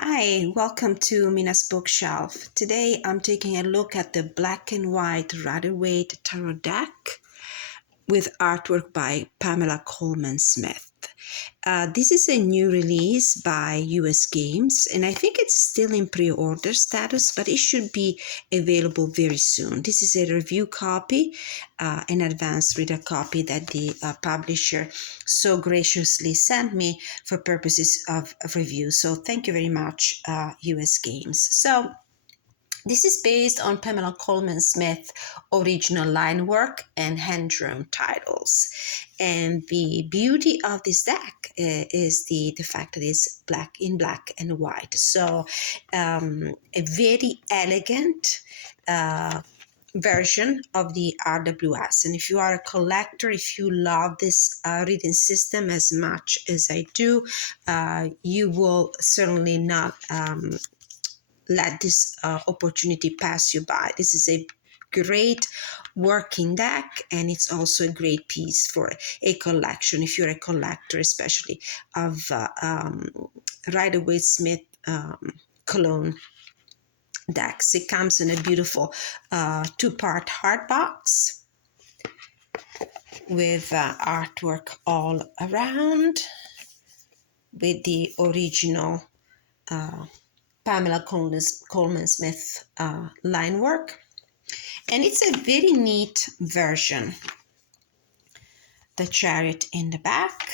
Hi, welcome to Mina's bookshelf. Today I'm taking a look at the black and white WAITE tarot deck with artwork by Pamela Coleman Smith. This is a new release by US Games, and I think it's still in pre-order status, but it should be available very soon. This is a review copy, an advanced reader copy that the publisher so graciously sent me for purposes of review. So thank you very much, US Games. So this is based on Pamela Coleman Smith's original line work and hand-drawn titles. And the beauty of this deck is the fact that it's black and white. So a very elegant version of the RWS. And if you are a collector, if you love this reading system as much as I do, you will certainly not let this opportunity pass you by. This is a great working deck, and it's also a great piece for a collection if you're a collector, especially of Rider-Waite-Smith Cologne decks. It comes in a beautiful two-part hard box with artwork all around with the original Pamela Coleman Smith line work. And it's a very neat version. The chariot in the back.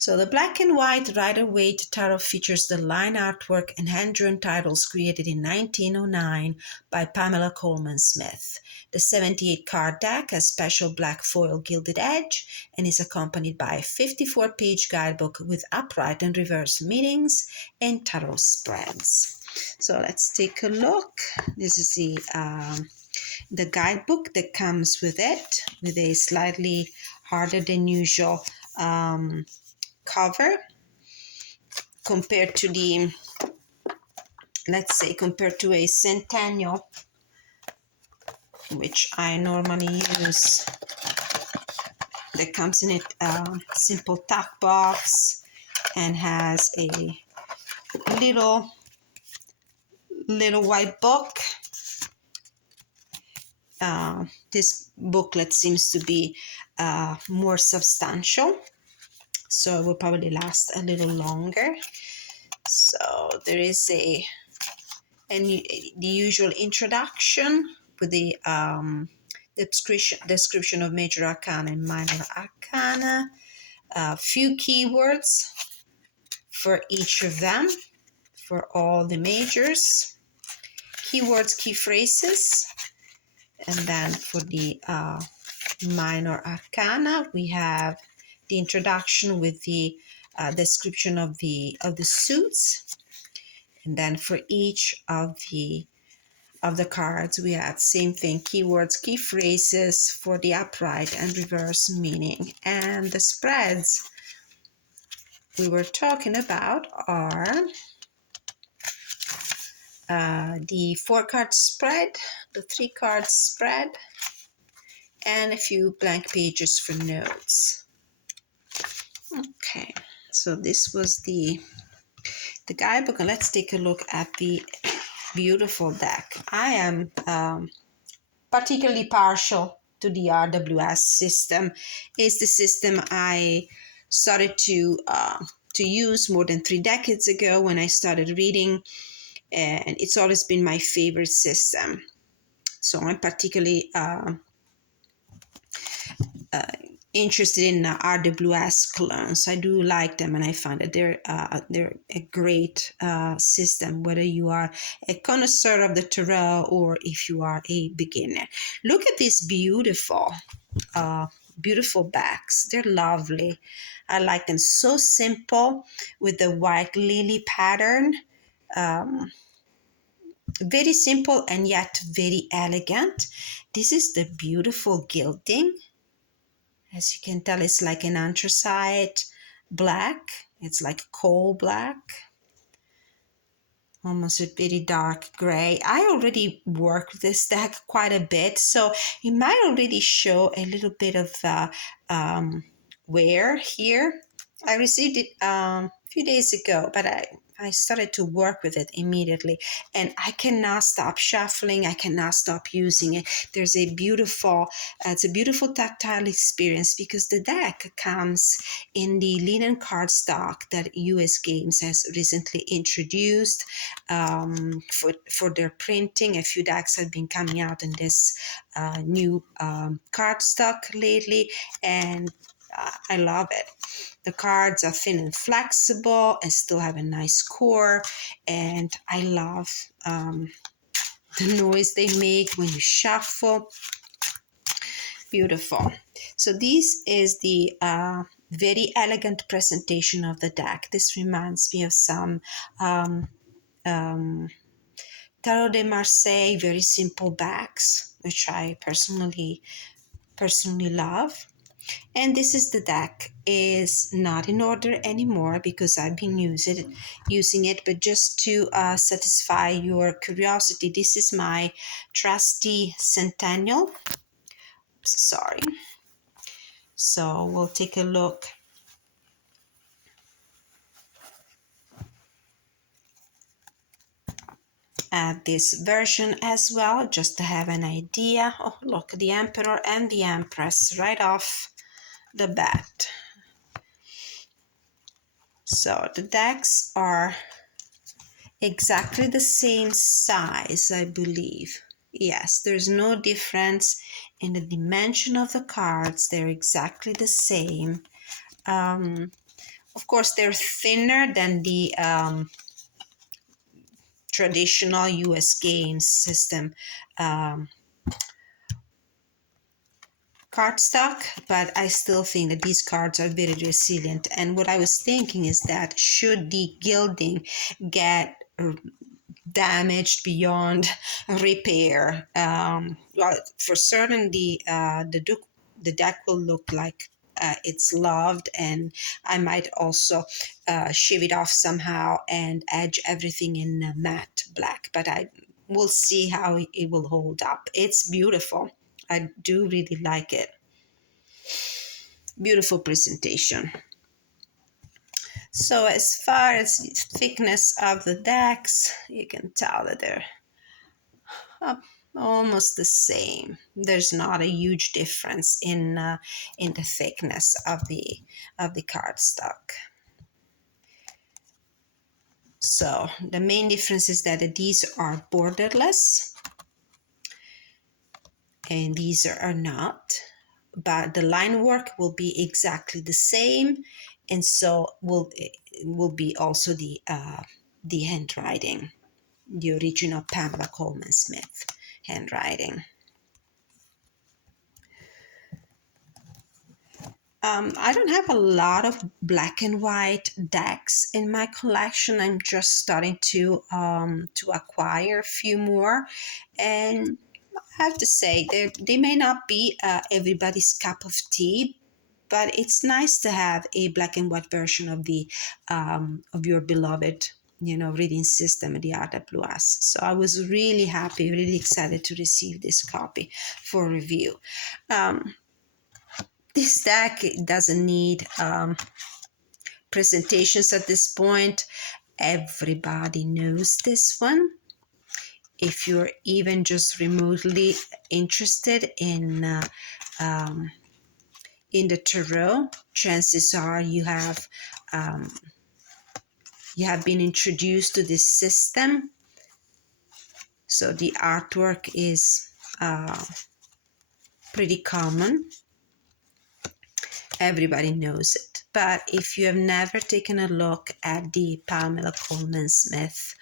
So the black and white Rider-Waite tarot features the line artwork and hand-drawn titles created in 1909 by Pamela Coleman Smith. The 78-card deck has special black foil gilded edge and is accompanied by a 54-page guidebook with upright and reverse meanings and tarot spreads. So let's take a look. This is the guidebook that comes with it, with a slightly harder than usual cover compared to the, let's say, compared to a Centennial, which I normally use, that comes in a simple tuck box and has a little white book. This booklet seems to be more substantial, so it will probably last a little longer. So there is the usual introduction with the description of major arcana and minor arcana, a few keywords for each of them, for all the majors, keywords, key phrases, and then for the minor arcana, we have the introduction with the description of the suits, and then for each of the cards we have same thing, keywords, key phrases for the upright and reverse meaning. And the spreads we were talking about are the 4-card spread, the 3-card spread, and a few blank pages for notes. Okay, so this was the guidebook, and let's take a look at the beautiful deck. I am particularly partial to the RWS system. It's the system I started to use more than 3 decades ago when I started reading, and it's always been my favorite system. So I'm particularly interested in RWS clones. I do like them, and I find that they're a great system, whether you are a connoisseur of the tarot or if you are a beginner. Look at these beautiful backs. They're lovely. I like them. So simple with the white lily pattern. Very simple and yet very elegant. This is the beautiful gilding. As you can tell, it's like an anthracite black. It's like coal black, almost a very dark gray. I already worked this deck quite a bit, so it might already show a little bit of wear here. I received it a few days ago, but I started to work with it immediately, and I cannot stop shuffling. I cannot stop using it. There's a beautiful, it's a beautiful tactile experience because the deck comes in the linen cardstock that US Games has recently introduced for their printing. A few decks have been coming out in this new cardstock lately, and I love it. The cards are thin and flexible and still have a nice core, and I love the noise they make when you shuffle. Beautiful. So this is the very elegant presentation of the deck. This reminds me of some Tarot de Marseille, very simple backs, which I personally love. And this is the deck. Is not in order anymore because I've been using it, but just to satisfy your curiosity, this is my trusty Centennial. Sorry. So we'll take a look at this version as well, just to have an idea. Oh, look, the Emperor and the Empress right off the bat. So the decks are exactly the same size, I believe. Yes, there's no difference in the dimension of the cards. They're exactly the same. Of course, they're thinner than the traditional US Games system cardstock, but I still think that these cards are very resilient. And what I was thinking is that should the gilding get damaged beyond repair, well, for certain the deck will look like it's loved, and I might also shave it off somehow and edge everything in matte black, but I will see how it will hold up. It's beautiful. I do really like it. Beautiful presentation. So as far as the thickness of the decks, you can tell that they're almost the same. There's not a huge difference in the thickness of the cardstock. So the main difference is that these are borderless and these are not, but the line work will be exactly the same, and so will be also the handwriting, the original Pamela Coleman Smith handwriting. I don't have a lot of black and white decks in my collection. I'm just starting to acquire a few more, and I have to say they may not be everybody's cup of tea, but it's nice to have a black and white version of the of your beloved reading system, the RWS. So I was really happy, really excited to receive this copy for review. This deck doesn't need presentations at this point. Everybody knows this one. If you're even just remotely interested in the tarot, chances are you have been introduced to this system. So the artwork is pretty common. Everybody knows it. But if you have never taken a look at the Pamela Coleman Smith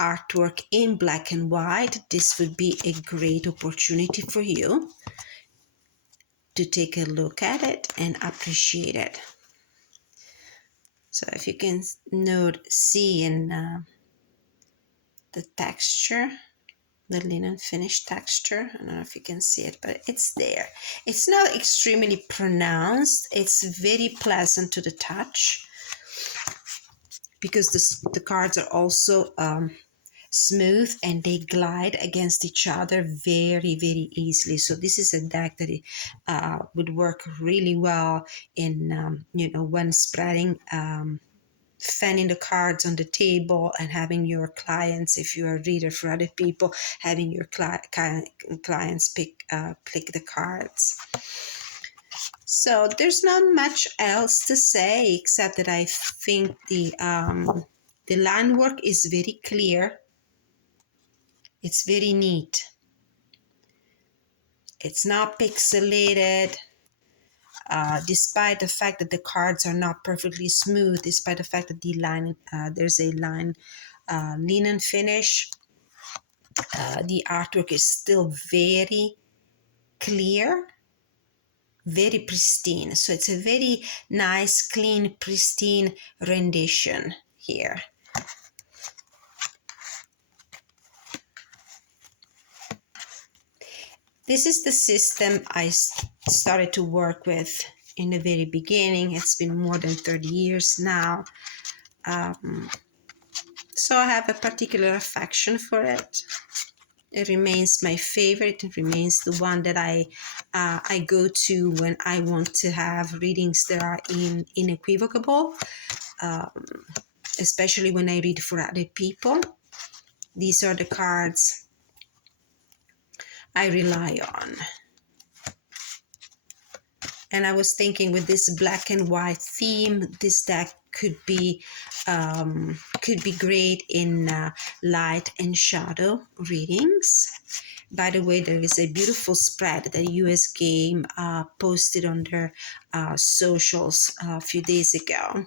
artwork in black and white, this would be a great opportunity for you to take a look at it and appreciate it. So if you can see in the texture, the linen finish texture, I don't know if you can see it, but it's there. It's not extremely pronounced. It's very pleasant to the touch because the cards are also smooth and they glide against each other very, very easily. So this is a deck that would work really well in, when spreading, fanning the cards on the table and having your clients, if you're a reader for other people, having your clients pick the cards. So there's not much else to say except that I think the line work is very clear. It's very neat. It's not pixelated. Despite the fact that the cards are not perfectly smooth, despite the fact that the line, there's a line linen finish, the artwork is still very clear, very pristine. So it's a very nice, clean, pristine rendition here. This is the system I started to work with in the very beginning. It's been more than 30 years now. So I have a particular affection for it. It remains my favorite. It remains the one that I go to when I want to have readings that are inequivocal, especially when I read for other people. These are the cards I rely on. And I was thinking with this black and white theme, this deck could be great in light and shadow readings. By the way, there is a beautiful spread that US Game posted on their socials a few days ago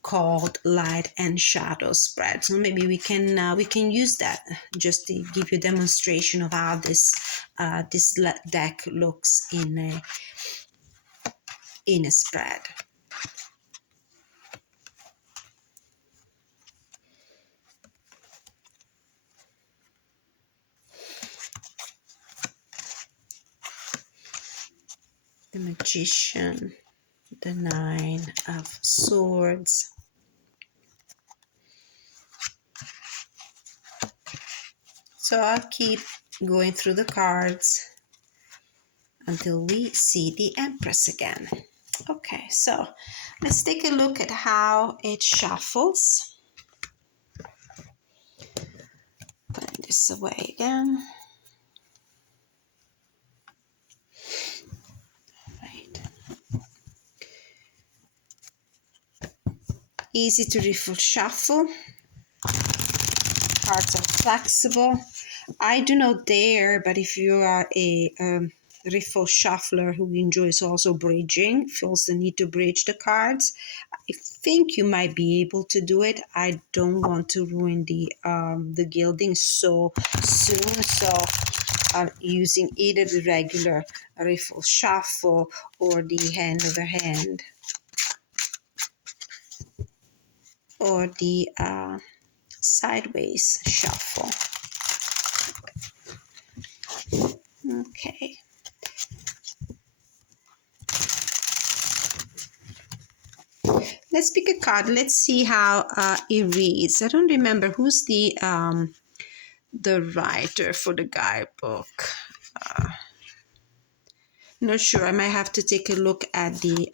called Light and Shadow Spread. So maybe we can use that just to give you a demonstration of how this deck looks in a spread. The Magician, the Nine of Swords, so I'll keep going through the cards until we see the Empress again. Okay, so let's take a look at how it shuffles. Put this away again. Right. Easy to shuffle. Cards are flexible. I do not dare, but if you are a riffle shuffler who enjoys also bridging, feels the need to bridge the cards, I think you might be able to do it. I don't want to ruin the gilding so soon, so I'm using either the regular riffle shuffle or the hand over hand or the sideways shuffle. Okay. Let's pick a card. Let's see how it reads. I don't remember who's the writer for the guidebook. Not sure. I might have to take a look at the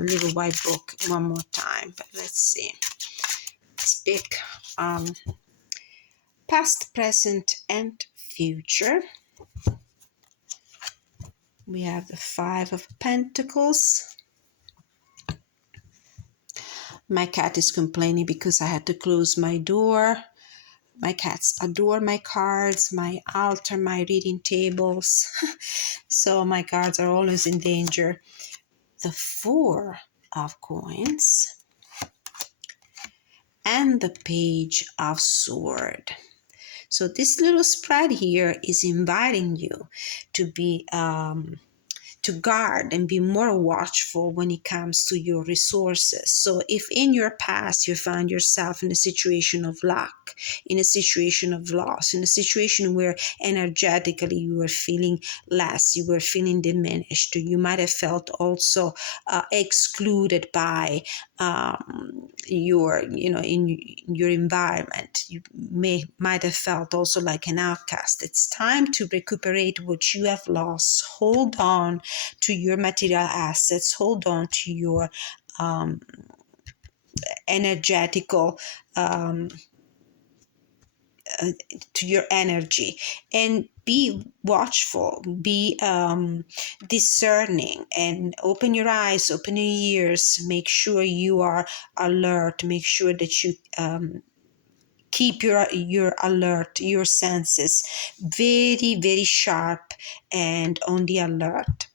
little white book one more time. But let's see. Let's pick past, present, and future. We have the Five of Pentacles. My cat is complaining because I had to close my door. My cats adore my cards, my altar, my reading tables. So my cards are always in danger. The Four of Coins and the Page of Sword. So this little spread here is inviting you to be to guard and be more watchful when it comes to your resources. So if in your past you found yourself in a situation of lack, in a situation of loss, in a situation where energetically you were feeling less, you were feeling diminished, you might have felt also excluded by in your environment, you might have felt also like an outcast. It's time to recuperate what you have lost. Hold on to your material assets, hold on to your energetical to your energy, and be watchful, be discerning, and open your eyes, open your ears, make sure you are alert, make sure that you keep your alert, your senses very, very sharp and on the alert,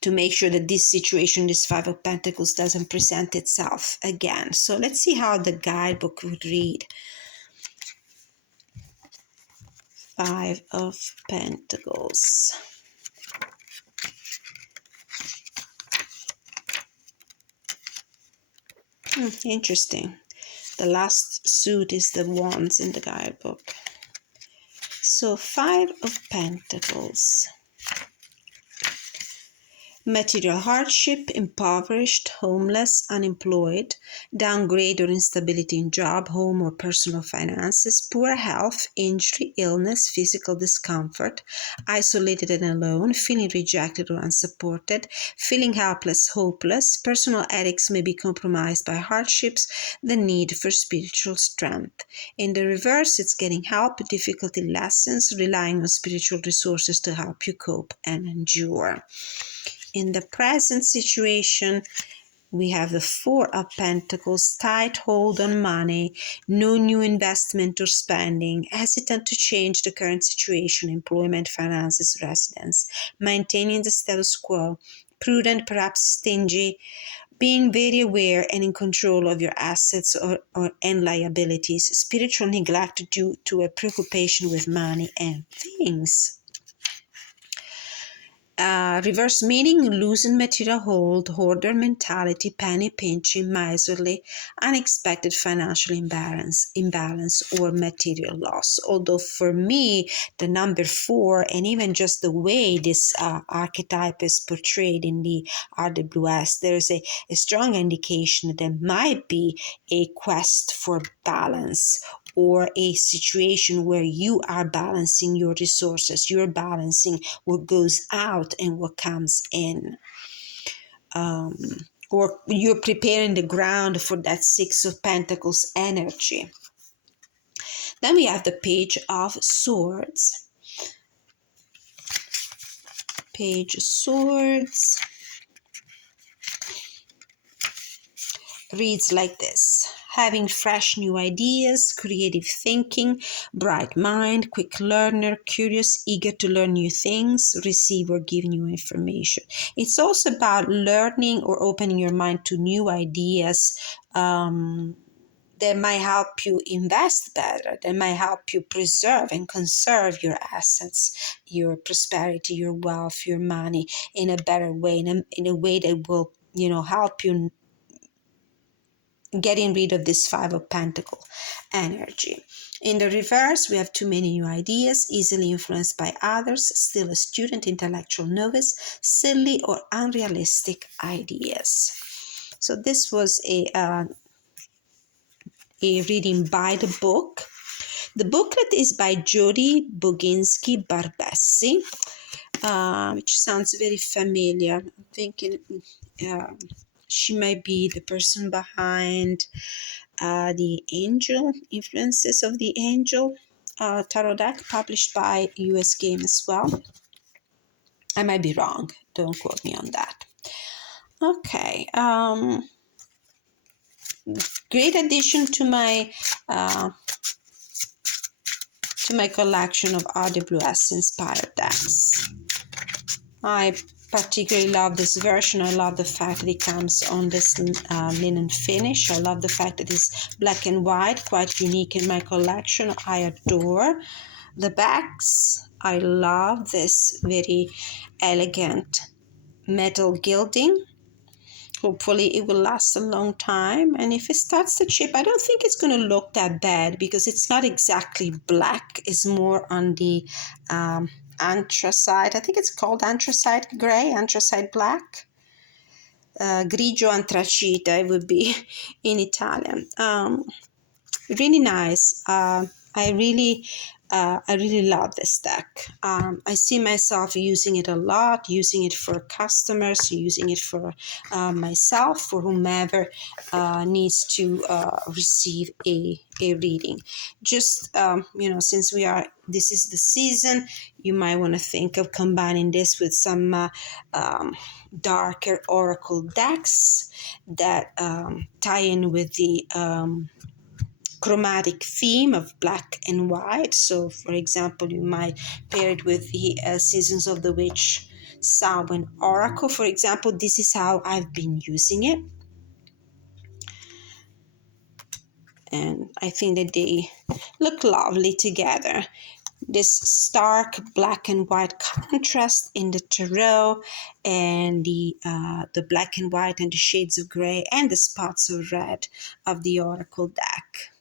to make sure that this situation, this Five of Pentacles, doesn't present itself again. So let's see how the guidebook would read. Five of Pentacles. Interesting. The last suit is the Wands in the guidebook. So Five of Pentacles. Material hardship, impoverished, homeless, unemployed, downgrade or instability in job, home, or personal finances, poor health, injury, illness, physical discomfort, isolated and alone, feeling rejected or unsupported, feeling helpless, hopeless, personal ethics may be compromised by hardships, the need for spiritual strength. In the reverse, it's getting help, difficulty lessons, relying on spiritual resources to help you cope and endure. In the present situation, we have the Four of Pentacles, tight hold on money, no new investment or spending, hesitant to change the current situation, employment, finances, residence, maintaining the status quo, prudent, perhaps stingy, being very aware and in control of your assets and liabilities, spiritual neglect due to a preoccupation with money and things. Reverse meaning, losing material hold, hoarder mentality, penny pinching, miserly, unexpected financial imbalance or material loss. Although for me, the number 4 and even just the way this archetype is portrayed in the RWS, there's a strong indication that there might be a quest for balance, or a situation where you are balancing your resources, you're balancing what goes out and what comes in. Or you're preparing the ground for that Six of Pentacles energy. Then we have the Page of Swords. Page of Swords reads like this: having fresh new ideas, creative thinking, bright mind, quick learner, curious, eager to learn new things, receive or give new information. It's also about learning or opening your mind to new ideas that might help you invest better, that might help you preserve and conserve your assets, your prosperity, your wealth, your money in a better way, in a way that will, help you getting rid of this Five of Pentacles energy. In the reverse, we have too many new ideas, easily influenced by others, still a student, intellectual novice, silly or unrealistic ideas. So this was a reading by the book. The booklet is by Jody Boginski Barbessi, which sounds very familiar. I'm thinking she might be the person behind the Angel, Influences of the Angel tarot deck, published by US Game as well. I might be wrong. Don't quote me on that. Okay. Great addition to my collection of RWS inspired decks. I particularly love this version. I love the fact that it comes on this linen finish. I love the fact that it's black and white, quite unique in my collection. I adore the backs. I love this very elegant metal gilding. Hopefully it will last a long time, and if it starts to chip, I don't think it's going to look that bad because it's not exactly black. It's more on the anthracite. I think it's called anthracite gray, anthracite black. Grigio antracite would be in Italian. Really nice. I really love this deck. I see myself using it a lot, using it for customers, using it for myself, for whomever needs to receive a reading. Just since this is the season, you might want to think of combining this with some darker oracle decks that tie in with the chromatic theme of black and white. So, for example, you might pair it with the Seasons of the Witch Samhain Oracle. For example, this is how I've been using it. And I think that they look lovely together. This stark black and white contrast in the tarot, and the black and white and the shades of gray and the spots of red of the oracle deck.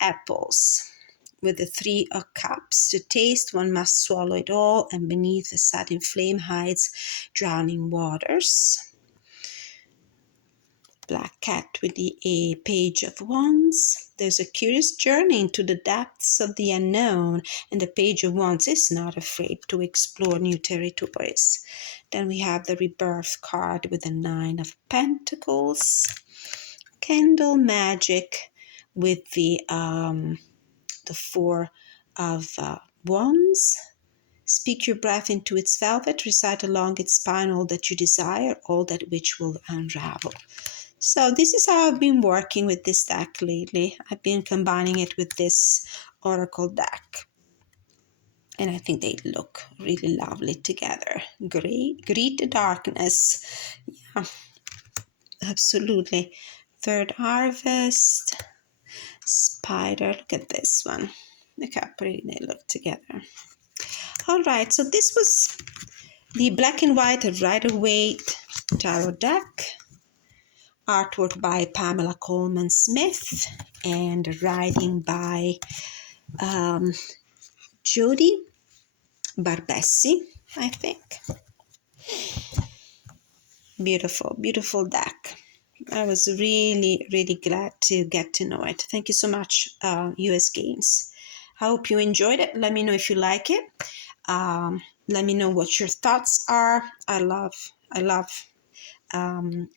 Apples. With the 3 of cups to taste, one must swallow it all, and beneath the satin flame hides drowning waters. Black cat with the page of wands. There's a curious journey into the depths of the unknown, and the page of wands is not afraid to explore new territories. Then we have the rebirth card with the 9 of pentacles. Candle magic with the 4 of wands. Speak your breath into its velvet, recite along its spine all that you desire, all that which will unravel. So this is how I've been working with this deck lately. I've been combining it with this oracle deck, and I think they look really lovely together. Greet the darkness. Yeah, absolutely. Third harvest. Spider, look at this one. Look how pretty they look together. All right, so this was the black and white Rider-Waite tarot deck. Artwork by Pamela Coleman Smith and writing by Jody Barbessi, I think. Beautiful, beautiful deck. I was really, really glad to get to know it. Thank you so much, US Games. I hope you enjoyed it. Let me know if you like it. Let me know what your thoughts are. I love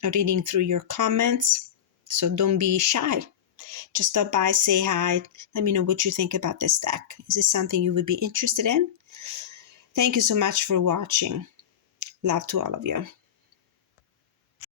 reading through your comments. So don't be shy. Just stop by, say hi. Let me know what you think about this deck. Is this something you would be interested in? Thank you so much for watching. Love to all of you.